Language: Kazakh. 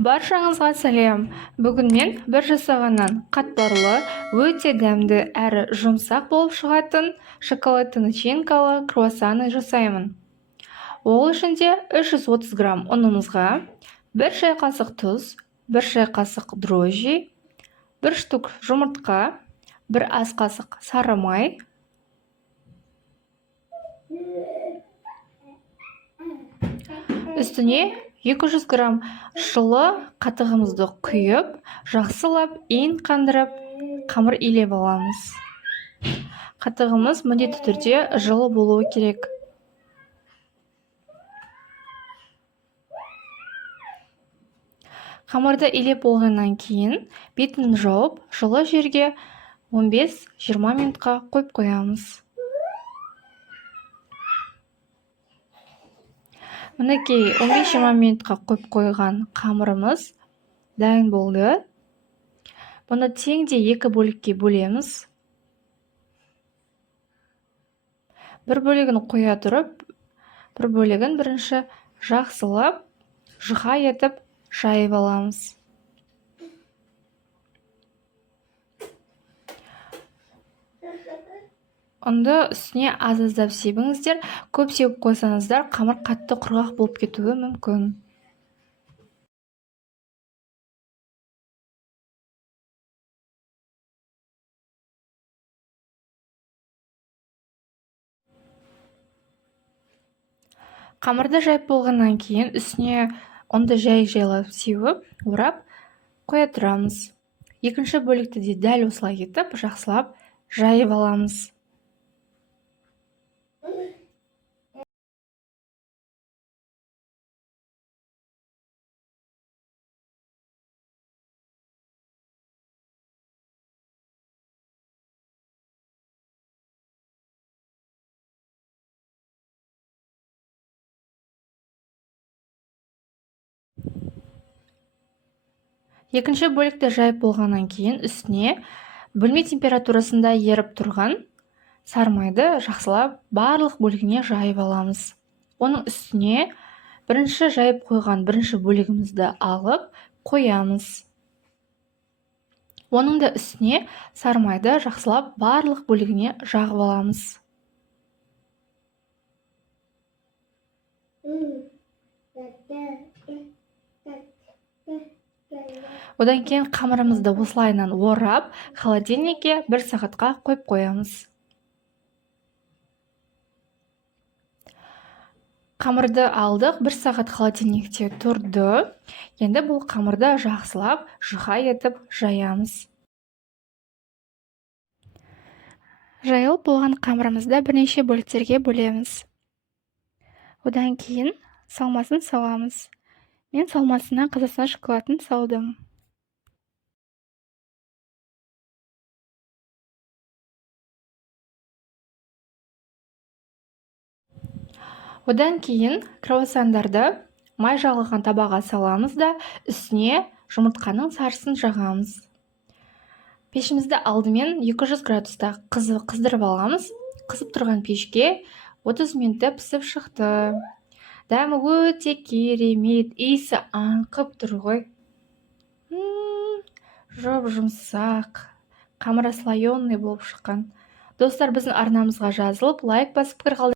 Баршаңызға сәлем. Бүгін мен бір жасағаннан қатпарлы, өте дәмді әрі жұмсақ болып шығатын шоколадты начинкалы круассаны жасаймын. Ол үшін де 330 грамм ұнымызға 1 шай қасық тұз, 1 шай қасық дрожжи, 1 штук жұмыртқа, 1 ас қасық сары май, үстіне 200 грамм жылы қатығымызды құйып, жақсылап иін қандырып, қамыр илеп аламыз. Қатығымыз міндетті түрде жылы болуы керек. Қамырды илеп болғаннан кейін бетін жауып, жылы жерге 15-20 минутқа қойып қоямыз. Мінекей 15-20 минутқа қойып қойған қамырымыз дайын болды. Бұны теңде 2 бөлікке бөлеміз. Бір бөлігін қоя тұрып, бір бөлігін бірінші жақсылап, жұқа етіп жайып аламыз. Ұнды үстіне аз-аздап себіңіздер, көп себіп қойсаңыздар, қамыр қатты құрғақ болып кетуі мүмкін. Қамырды жайып болғаннан кейін үстіне ұнды жайлап сеуіп, орап қоя тұрамыз. Екінші бөлікті де дәл осылай етіп, жақсылап жайып аламыз. Екінші бөлікті жайып болғаннан кейін үстіне бөлме температурасында еріп тұрған сары майды жақсылап барлық бөлігіне жайып аламыз. Оның үстіне бірінші жайып қойған бірінші бөлігімізді алып қоямыз. Оның да үстіне сары майды жақсылап барлық бөлігіне жағып аламыз. Одан кейін қамырымызды осылайынан орап, холодильникке 1 сағатқа қойып қоямыз. Қамырды алдық, 1 сағат холодильникте тұрды. Енді бұл қамырды жақсылап, жұқа етіп жаямыз. Жайылып болған қамырымызды бірнеше бөліктерге бөлеміз. Одан кейін салмасын саламыз. Мен салмасына Қазақстан шоколадын салдым. Одан кейін круассандарды май жағылған табаға саламыз да, үстіне жұмыртқаның сарысын жағамыз. Пешімізді алдымен 200 градуста қыздырып аламыз. Қызып тұрған пешке 30 минутта пісіп шықты. Дәмі өте керемет, иісі аңқып тұр ғой. Жұмсақ, қамыры слоеный болып шыққан. Достар, біздің арнамызға жазылып, лайк басып пікір қалдырыңыздар.